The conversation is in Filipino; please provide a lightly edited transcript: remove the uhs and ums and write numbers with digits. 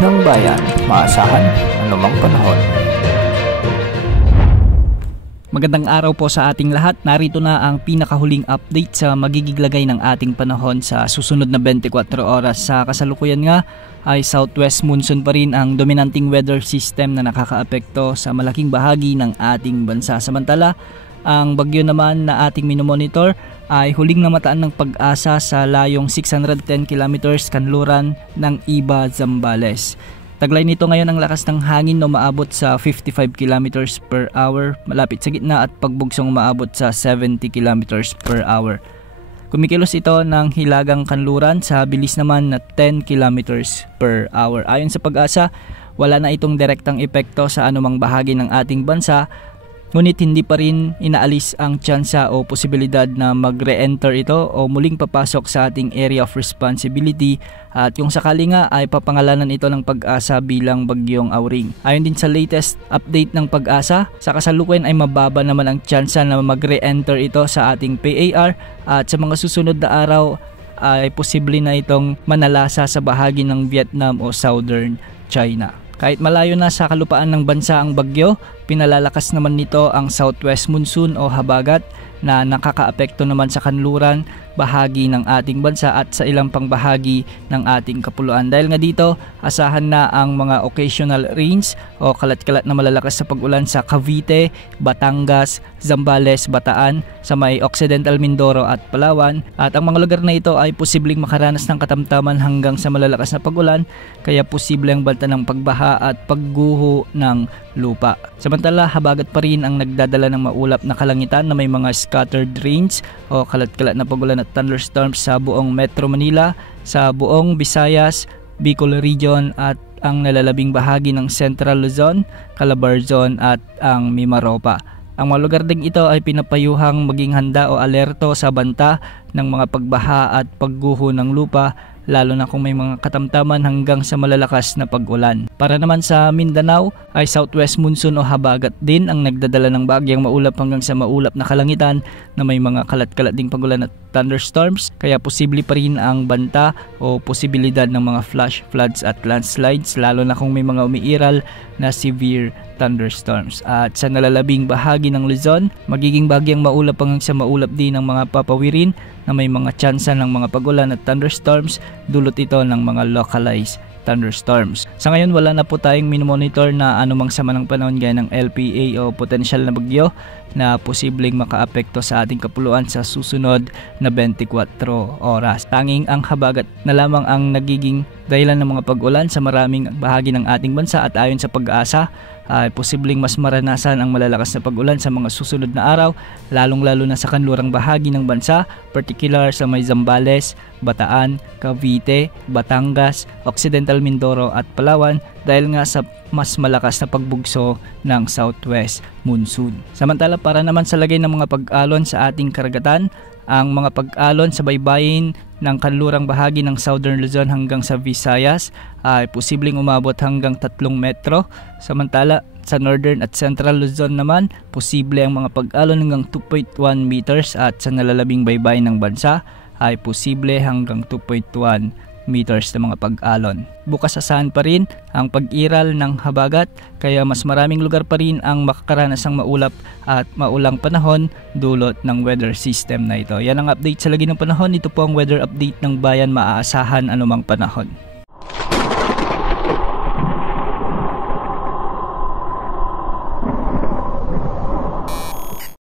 ng bayan, maasahan anumang panahon. Magandang araw po sa ating lahat. Narito na ang pinakahuling update sa magigiglagay ng ating panahon sa susunod na 24 oras. Sa kasalukuyan nga ay southwest monsoon pa rin ang dominanting weather system na nakakaapekto sa malaking bahagi ng ating bansa. Samantala, ang bagyo naman na ating minomonitor ay huling namataan ng pag-asa sa layong 610 kilometers kanluran ng Iba, Zambales. Taglay nito ngayon ang lakas ng hangin na umaabot sa 55 km per hour malapit sa gitna at pagbugsong umaabot sa 70 km per hour. Kumikilos ito ng hilagang kanluran sa bilis naman na 10 km per hour. Ayon sa pag-asa, wala na itong direktang epekto sa anumang bahagi ng ating bansa, ngunit hindi pa rin inaalis ang tsansa o posibilidad na mag-re-enter ito o muling papasok sa ating area of responsibility at kung sakali nga ay papangalanan ito ng Pag-asa bilang Bagyong Auring. Ayon din sa latest update ng Pag-asa, sa kasalukuyan ay mababa naman ang tsansa na mag-re-enter ito sa ating PAR at sa mga susunod na araw ay posible na itong manalasa sa bahagi ng Vietnam o Southern China. Kahit malayo na sa kalupaan ng bansa ang bagyo, pinalalakas naman nito ang southwest monsoon o habagat na nakakaapekto naman sa kanluran, bahagi ng ating bansa at sa ilang pang bahagi ng ating kapuluan. Dahil nga dito, asahan na ang mga occasional rains o kalat-kalat na malalakas sa pag-ulan sa Cavite, Batangas, Zambales, Bataan, sa may Occidental Mindoro at Palawan. At ang mga lugar na ito ay posibleng makaranas ng katamtaman hanggang sa malalakas na pag-ulan, kaya posible ang banta ng pagbaha at pagguho ng lupa. Samantala, habagat pa rin ang nagdadala ng maulap na kalangitan na may mga scattered rains o kalat-kalat na pag-ulan at thunderstorms sa buong Metro Manila, sa buong Visayas, Bicol Region at ang nalalabing bahagi ng Central Luzon, Calabarzon at ang Mimaropa. Ang mga lugar ding ito ay pinapayuhang maging handa o alerto sa banta ng mga pagbaha at pagguho ng lupa, lalo na kung may mga katamtaman hanggang sa malalakas na pag-ulan. Para naman sa Mindanao ay southwest monsoon o habagat din ang nagdadala ng bagyang maulap hanggang sa maulap na kalangitan na may mga kalat-kalat ding pag-ulan at thunderstorms, kaya posible pa rin ang banta o posibilidad ng mga flash floods at landslides, lalo na kung may mga umiiral na severe thunderstorms. At sa nalalabing bahagi ng Luzon, magiging bagyang maulap hanggang sa maulap din ng mga papawirin na may mga tsansa ng mga pag-ulan at thunderstorms, dulot ito ng mga localized thunderstorms. Sa ngayon, wala na po tayong minomonitor na anumang sama ng panahon gaya ng LPA o potensyal na bagyo na posibleng makaapekto sa ating kapuluan sa susunod na 24 oras. Tanging ang habagat na lamang ang nagiging dahilan ng mga pag-ulan sa maraming bahagi ng ating bansa at ayon sa Pag-asa ay posibleng mas maranasan ang malalakas na pag-ulan sa mga susunod na araw, lalong-lalo na sa kanlurang bahagi ng bansa, particular sa may Zambales, Bataan, Cavite, Batangas, Occidental Mindoro at Palawan dahil nga sa mas malakas na pagbugso ng southwest monsoon. Samantala, para naman sa lagay ng mga pag-alon sa ating karagatan, ang mga pag-alon sa baybayin ng kanlurang bahagi ng Southern Luzon hanggang sa Visayas ay posibleng umabot hanggang 3 metro. Samantala, sa Northern at Central Luzon naman, posible ang mga pag-alon hanggang 2.1 meters at sa nalalabing baybayin ng bansa ay posible hanggang 2.1 meters na mga pag-alon. Bukas asahan pa rin ang pag-iral ng habagat, kaya mas maraming lugar pa rin ang makakaranas ng maulap at maulang panahon dulot ng weather system na ito. Yan ang update sa lagi ng panahon. Ito po ang weather update ng bayan, maaasahan anumang panahon.